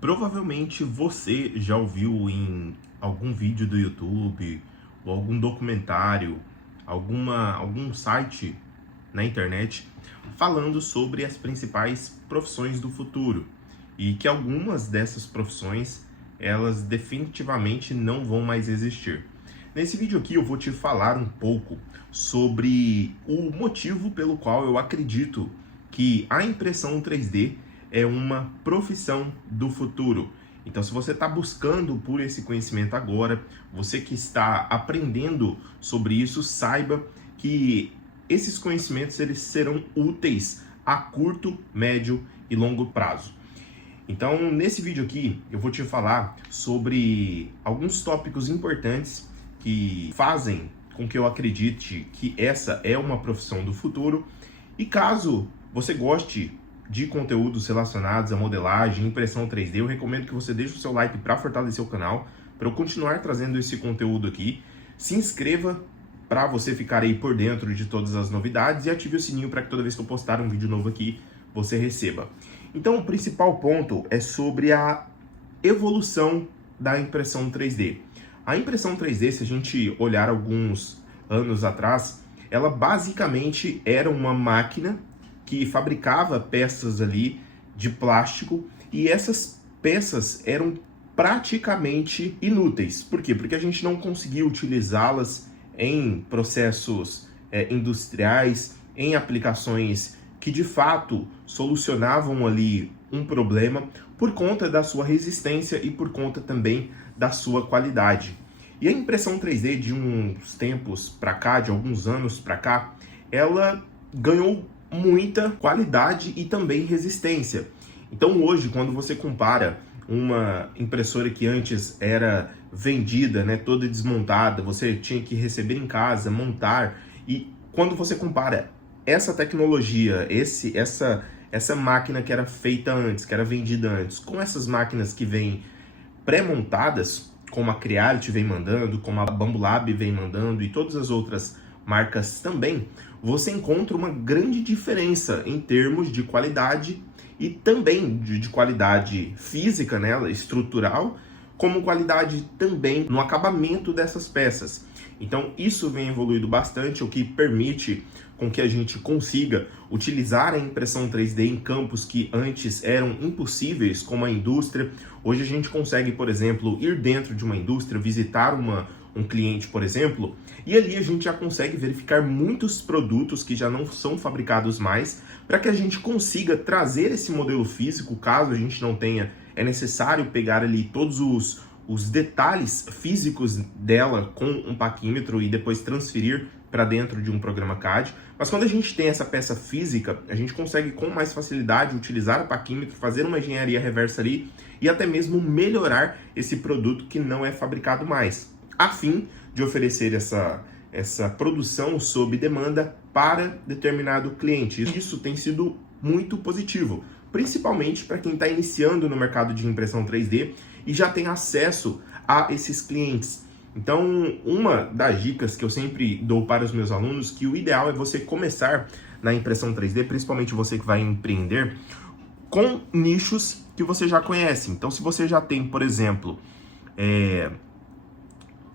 Provavelmente você já ouviu em algum vídeo do YouTube ou algum documentário, algum site na internet falando sobre as principais profissões do futuro e que algumas dessas profissões elas definitivamente não vão mais existir. Nesse vídeo aqui eu vou te falar um pouco sobre o motivo pelo qual eu acredito que a impressão 3D é uma profissão do futuro. Então, se você está buscando por esse conhecimento agora, você que está aprendendo sobre isso, saiba que esses conhecimentos eles serão úteis a curto, médio e longo prazo. Então, nesse vídeo aqui, eu vou te falar sobre alguns tópicos importantes que fazem com que eu acredite que essa é uma profissão do futuro. E caso você goste de conteúdos relacionados à modelagem, impressão 3D, eu recomendo que você deixe o seu like para fortalecer o canal, para eu continuar trazendo esse conteúdo aqui. Se inscreva para você ficar aí por dentro de todas as novidades e ative o sininho para que toda vez que eu postar um vídeo novo aqui, você receba. Então, o principal ponto é sobre a evolução da impressão 3D. A impressão 3D, se a gente olhar alguns anos atrás, ela basicamente era uma máquina que fabricava peças ali de plástico e essas peças eram praticamente inúteis. Por quê? Porque a gente não conseguia utilizá-las em processos industriais, em aplicações que de fato solucionavam ali um problema por conta da sua resistência e por conta também da sua qualidade. E a impressão 3D de uns tempos para cá, de alguns anos para cá, ela ganhou muita qualidade e também resistência. Então hoje, quando você compara uma impressora que antes era vendida, toda desmontada, você tinha que receber em casa, montar, e quando você compara essa tecnologia, essa máquina que era feita antes, que era vendida antes, com essas máquinas que vêm pré-montadas, como a Creality vem mandando, como a Bambolab vem mandando e todas as outras marcas também, você encontra uma grande diferença em termos de qualidade e também de qualidade física, estrutural, como qualidade também no acabamento dessas peças. Então isso vem evoluindo bastante, o que permite com que a gente consiga utilizar a impressão 3D em campos que antes eram impossíveis, como a indústria. Hoje a gente consegue, por exemplo, ir dentro de uma indústria, visitar um cliente, por exemplo, e ali a gente já consegue verificar muitos produtos que já não são fabricados mais, para que a gente consiga trazer esse modelo físico, caso a gente não tenha, é necessário pegar ali todos os detalhes físicos dela com um paquímetro e depois transferir para dentro de um programa CAD. Mas quando a gente tem essa peça física, a gente consegue com mais facilidade utilizar o paquímetro, fazer uma engenharia reversa ali e até mesmo melhorar esse produto que não é fabricado mais, a fim de oferecer essa produção sob demanda para determinado cliente. Isso tem sido muito positivo, principalmente para quem está iniciando no mercado de impressão 3D e já tem acesso a esses clientes. Então, uma das dicas que eu sempre dou para os meus alunos, que o ideal é você começar na impressão 3D, principalmente você que vai empreender, com nichos que você já conhece. Então, se você já tem, por exemplo,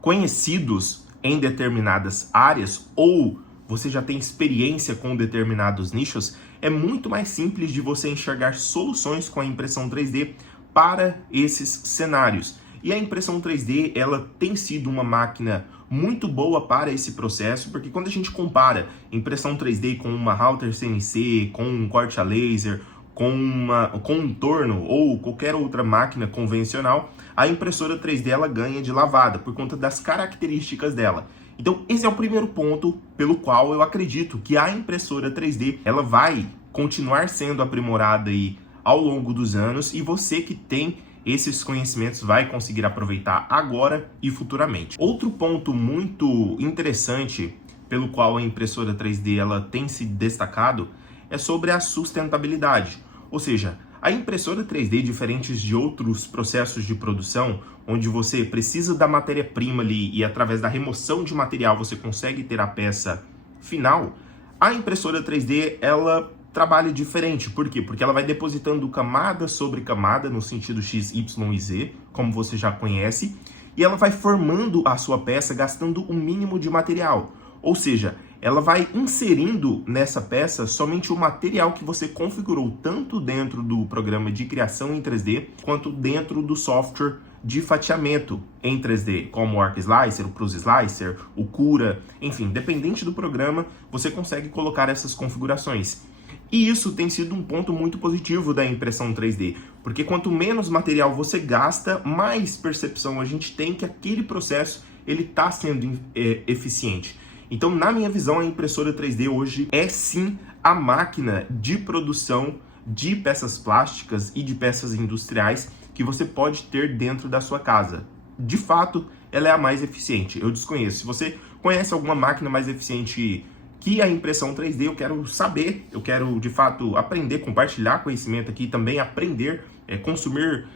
conhecidos em determinadas áreas ou você já tem experiência com determinados nichos, é muito mais simples de você enxergar soluções com a impressão 3D para esses cenários. E a impressão 3D, ela tem sido uma máquina muito boa para esse processo, porque quando a gente compara impressão 3D com uma router CNC, com um corte a laser, com um torno ou qualquer outra máquina convencional, a impressora 3D ela ganha de lavada por conta das características dela. Então esse é o primeiro ponto pelo qual eu acredito que a impressora 3D ela vai continuar sendo aprimorada aí ao longo dos anos e você que tem esses conhecimentos vai conseguir aproveitar agora e futuramente. Outro ponto muito interessante pelo qual a impressora 3D ela tem se destacado é sobre a sustentabilidade. Ou seja, a impressora 3D, diferentes de outros processos de produção, onde você precisa da matéria-prima ali e através da remoção de material você consegue ter a peça final, a impressora 3D ela trabalha diferente. Por quê? Porque ela vai depositando camada sobre camada, no sentido X, Y e Z, como você já conhece, e ela vai formando a sua peça gastando o mínimo de material. Ou seja, ela vai inserindo nessa peça somente o material que você configurou tanto dentro do programa de criação em 3D, quanto dentro do software de fatiamento em 3D, como o ArcSlicer, o ProSlicer, o Cura, enfim, dependente do programa, você consegue colocar essas configurações. E isso tem sido um ponto muito positivo da impressão 3D, porque quanto menos material você gasta, mais percepção a gente tem que aquele processo ele está sendo eficiente. Então, na minha visão, a impressora 3D hoje é sim a máquina de produção de peças plásticas e de peças industriais que você pode ter dentro da sua casa. De fato, ela é a mais eficiente. Eu desconheço. Se você conhece alguma máquina mais eficiente que a impressão 3D, eu quero saber, eu quero de fato aprender, compartilhar conhecimento aqui, também aprender, consumir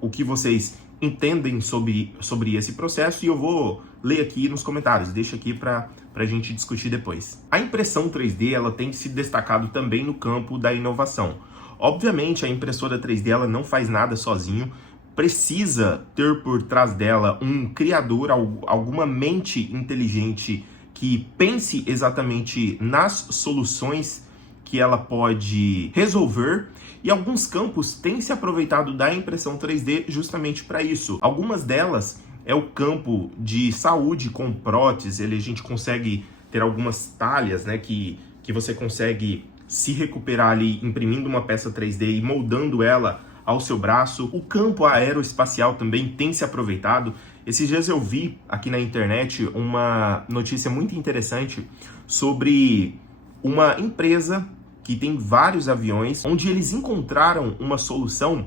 o que vocês entendem sobre esse processo, e eu vou ler aqui nos comentários, deixa aqui para a gente discutir depois. A impressão 3D ela tem se destacado também no campo da inovação. Obviamente a impressora 3D ela não faz nada sozinho, precisa ter por trás dela um criador, alguma mente inteligente que pense exatamente nas soluções que ela pode resolver, e alguns campos têm se aproveitado da impressão 3D justamente para isso. Algumas delas é o campo de saúde com prótese, a gente consegue ter algumas talhas, né, que você consegue se recuperar ali imprimindo uma peça 3D e moldando ela ao seu braço. O campo aeroespacial também tem se aproveitado. Esses dias eu vi aqui na internet uma notícia muito interessante sobre uma empresa que tem vários aviões, onde eles encontraram uma solução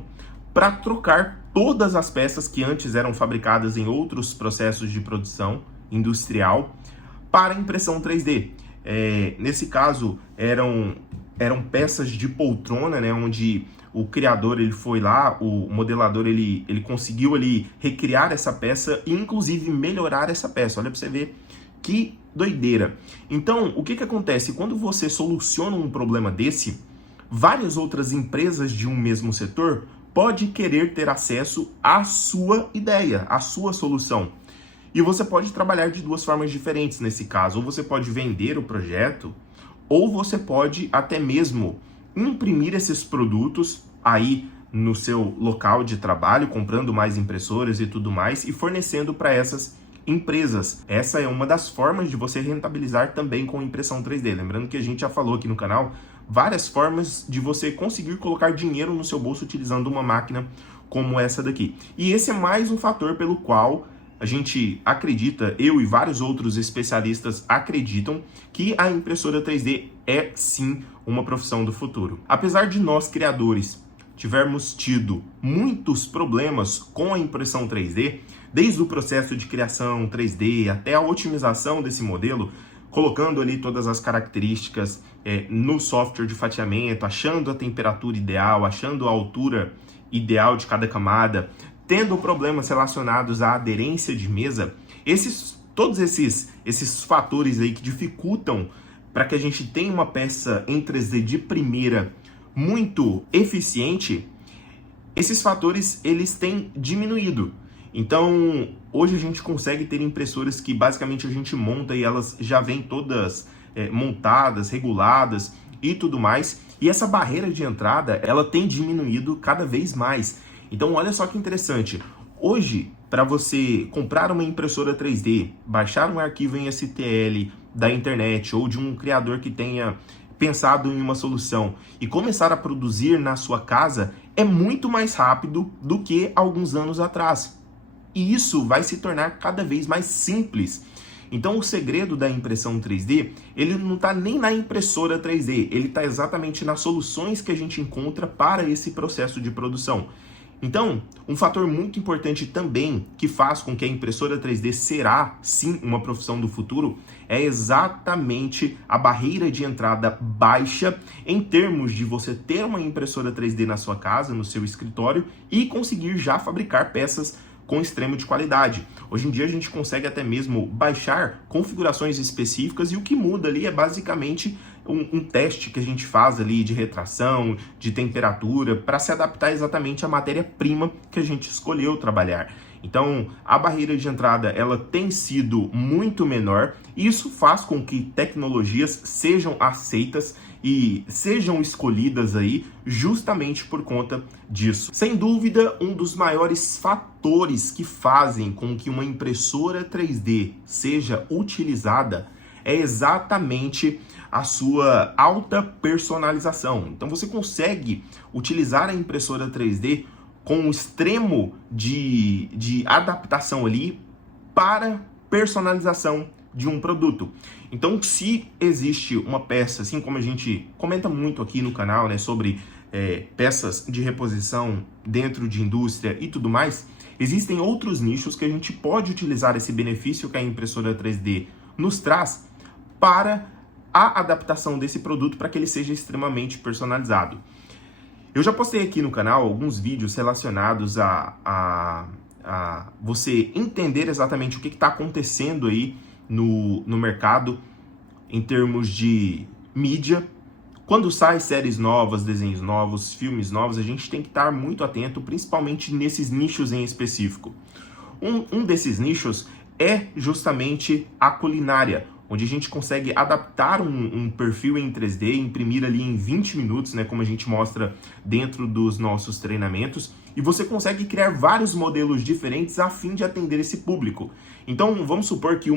para trocar todas as peças que antes eram fabricadas em outros processos de produção industrial para impressão 3D. Nesse caso, eram peças de poltrona, né, onde o criador ele foi lá, o modelador ele conseguiu ali recriar essa peça e inclusive melhorar essa peça. Olha para você ver que doideira. Então, o que acontece? Quando você soluciona um problema desse, várias outras empresas de um mesmo setor podem querer ter acesso à sua ideia, à sua solução. E você pode trabalhar de duas formas diferentes nesse caso. Ou você pode vender o projeto, ou você pode até mesmo imprimir esses produtos aí no seu local de trabalho, comprando mais impressoras e tudo mais, e fornecendo para essas empresas. Essa é uma das formas de você rentabilizar também com impressão 3D. Lembrando que a gente já falou aqui no canal várias formas de você conseguir colocar dinheiro no seu bolso utilizando uma máquina como essa daqui. E esse é mais um fator pelo qual a gente acredita, eu e vários outros especialistas acreditam, que a impressora 3D é sim uma profissão do futuro. Apesar de nós, criadores, tivermos tido muitos problemas com a impressão 3D, desde o processo de criação 3D até a otimização desse modelo, colocando ali todas as características no software de fatiamento, achando a temperatura ideal, achando a altura ideal de cada camada, tendo problemas relacionados à aderência de mesa, todos esses fatores aí que dificultam para que a gente tenha uma peça em 3D de primeira muito eficiente, esses fatores eles têm diminuído. Então, hoje a gente consegue ter impressoras que basicamente a gente monta e elas já vêm todas montadas, reguladas e tudo mais. E essa barreira de entrada, ela tem diminuído cada vez mais. Então, olha só que interessante. Hoje, para você comprar uma impressora 3D, baixar um arquivo em STL da internet ou de um criador que tenha pensado em uma solução e começar a produzir na sua casa, é muito mais rápido do que alguns anos atrás. E isso vai se tornar cada vez mais simples. Então o segredo da impressão 3D, ele não está nem na impressora 3D, ele está exatamente nas soluções que a gente encontra para esse processo de produção. Então, um fator muito importante também que faz com que a impressora 3D será sim uma profissão do futuro é exatamente a barreira de entrada baixa em termos de você ter uma impressora 3D na sua casa, no seu escritório e conseguir já fabricar peças com extremo de qualidade. Hoje em dia a gente consegue até mesmo baixar configurações específicas e o que muda ali é basicamente um teste que a gente faz ali de retração, de temperatura, para se adaptar exatamente à matéria-prima que a gente escolheu trabalhar. Então, a barreira de entrada ela tem sido muito menor e isso faz com que tecnologias sejam aceitas e sejam escolhidas aí justamente por conta disso. Sem dúvida, um dos maiores fatores que fazem com que uma impressora 3D seja utilizada é exatamente a sua alta personalização. Então você consegue utilizar a impressora 3D com um extremo de adaptação ali para personalização de um produto. Então, se existe uma peça, assim como a gente comenta muito aqui no canal, né, sobre peças de reposição dentro de indústria e tudo mais, existem outros nichos que a gente pode utilizar esse benefício que a impressora 3D nos traz para a adaptação desse produto para que ele seja extremamente personalizado. Eu já postei aqui no canal alguns vídeos relacionados a você entender exatamente o que está acontecendo aí no mercado em termos de mídia. Quando sai séries novas, desenhos novos, filmes novos, a gente tem que estar muito atento, principalmente nesses nichos em específico. Um desses nichos é justamente a culinária, onde a gente consegue adaptar um perfil em 3D, imprimir ali em 20 minutos, né, como a gente mostra dentro dos nossos treinamentos, e você consegue criar vários modelos diferentes a fim de atender esse público. Então, vamos supor que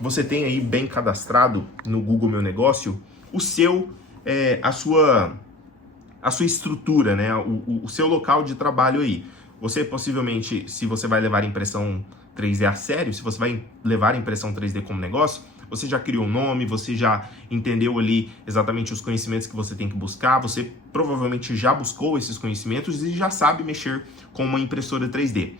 você tem aí bem cadastrado no Google Meu Negócio a sua estrutura, né, o seu local de trabalho aí. Você possivelmente, se você vai levar a impressão 3D a sério, se você vai levar a impressão 3D como negócio, você já criou um nome, você já entendeu ali exatamente os conhecimentos que você tem que buscar, você provavelmente já buscou esses conhecimentos e já sabe mexer com uma impressora 3D.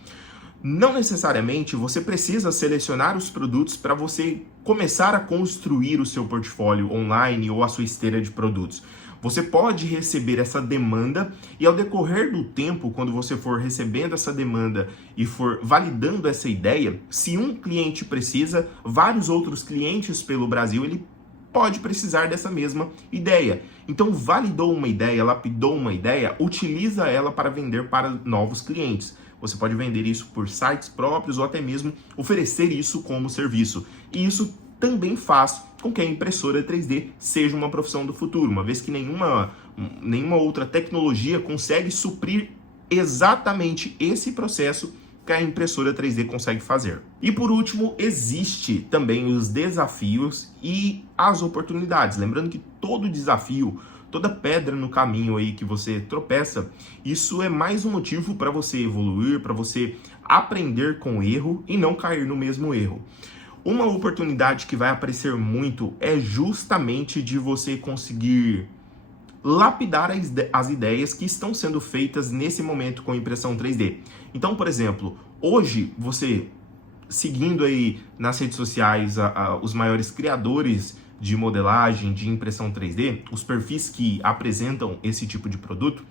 Não necessariamente você precisa selecionar os produtos para você começar a construir o seu portfólio online ou a sua esteira de produtos. Você pode receber essa demanda e ao decorrer do tempo, quando você for recebendo essa demanda e for validando essa ideia, se um cliente precisa, vários outros clientes pelo Brasil, ele pode precisar dessa mesma ideia. Então, validou uma ideia, lapidou uma ideia, utiliza ela para vender para novos clientes. Você pode vender isso por sites próprios ou até mesmo oferecer isso como serviço. E isso também faz com que a impressora 3D seja uma profissão do futuro, uma vez que nenhuma outra tecnologia consegue suprir exatamente esse processo que a impressora 3D consegue fazer. E por último, existe também os desafios e as oportunidades. Lembrando que todo desafio, toda pedra no caminho aí que você tropeça, isso é mais um motivo para você evoluir, para você aprender com o erro e não cair no mesmo erro. Uma oportunidade que vai aparecer muito é justamente de você conseguir lapidar as ideias que estão sendo feitas nesse momento com impressão 3D. Então, por exemplo, hoje você, seguindo aí nas redes sociais os maiores criadores de modelagem, de impressão 3D, os perfis que apresentam esse tipo de produto,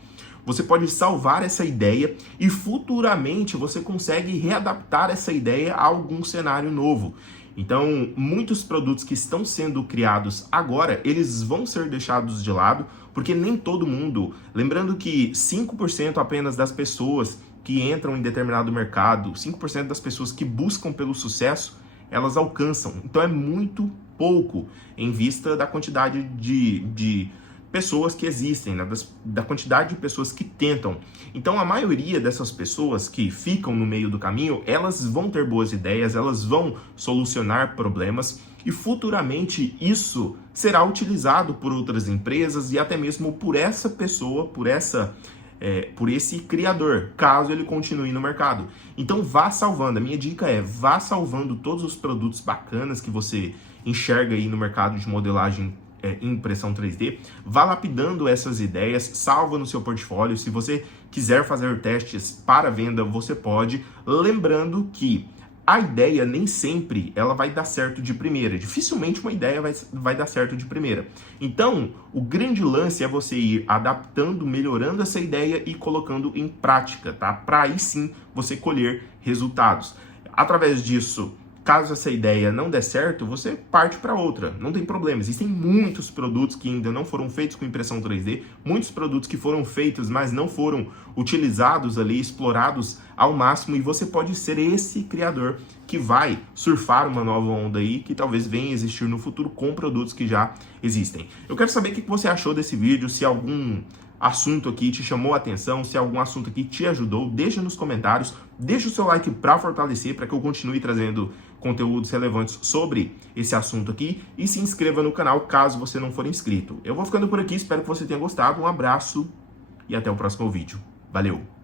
você pode salvar essa ideia e futuramente você consegue readaptar essa ideia a algum cenário novo. Então, muitos produtos que estão sendo criados agora, eles vão ser deixados de lado, porque nem todo mundo... Lembrando que 5% apenas das pessoas que entram em determinado mercado, 5% das pessoas que buscam pelo sucesso, elas alcançam. Então, é muito pouco em vista da quantidade de pessoas que existem, né? Da quantidade de pessoas que tentam. Então, a maioria dessas pessoas que ficam no meio do caminho, elas vão ter boas ideias, elas vão solucionar problemas e futuramente isso será utilizado por outras empresas e até mesmo por essa pessoa, por esse criador, caso ele continue no mercado. Então, vá salvando. A minha dica é, vá salvando todos os produtos bacanas que você enxerga aí no mercado de modelagem impressão 3D, vá lapidando essas ideias, salva no seu portfólio. Se você quiser fazer testes para venda, você pode. Lembrando que a ideia nem sempre ela vai dar certo de primeira. Dificilmente uma ideia vai dar certo de primeira. Então, o grande lance é você ir adaptando, melhorando essa ideia e colocando em prática, tá? Para aí sim você colher resultados. Através disso, caso essa ideia não der certo, você parte para outra, não tem problema. Existem muitos produtos que ainda não foram feitos com impressão 3D, muitos produtos que foram feitos, mas não foram utilizados ali, explorados ao máximo, e você pode ser esse criador que vai surfar uma nova onda aí, que talvez venha existir no futuro com produtos que já existem. Eu quero saber o que você achou desse vídeo, se algum assunto aqui te chamou a atenção, se algum assunto aqui te ajudou, deixa nos comentários, deixa o seu like para fortalecer, para que eu continue trazendo conteúdos relevantes sobre esse assunto aqui, e se inscreva no canal caso você não for inscrito. Eu vou ficando por aqui, espero que você tenha gostado, um abraço e até o próximo vídeo. Valeu!